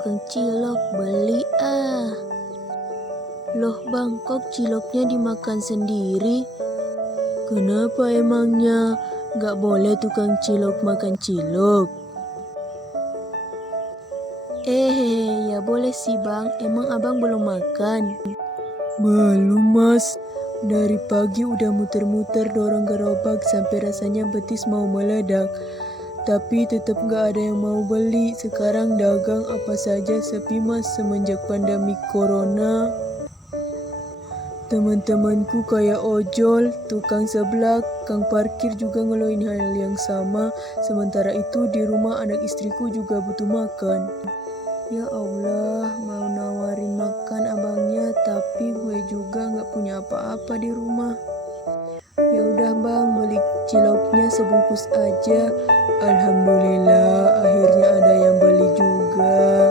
tukang cilok, beli ah. Loh bang, kok ciloknya dimakan sendiri? Kenapa emangnya? Gak boleh tukang cilok makan cilok? Ya boleh sih bang, emang abang belum makan? Belum mas, dari pagi udah muter-muter dorong gerobak sampai rasanya betis mau meledak. Tapi tetap gak ada yang mau beli. Sekarang dagang apa saja sepi mas semenjak pandemi corona. Teman-temanku kayak ojol, tukang seblak, kang parkir juga ngeluhin hal yang sama. Sementara itu di rumah anak istriku juga butuh makan. Ya Allah, mau nawarin makan abangnya, tapi gue juga gak punya apa-apa di rumah. Ya udah bang, beli ciloknya sebungkus aja. Alhamdulillah, akhirnya ada yang beli juga.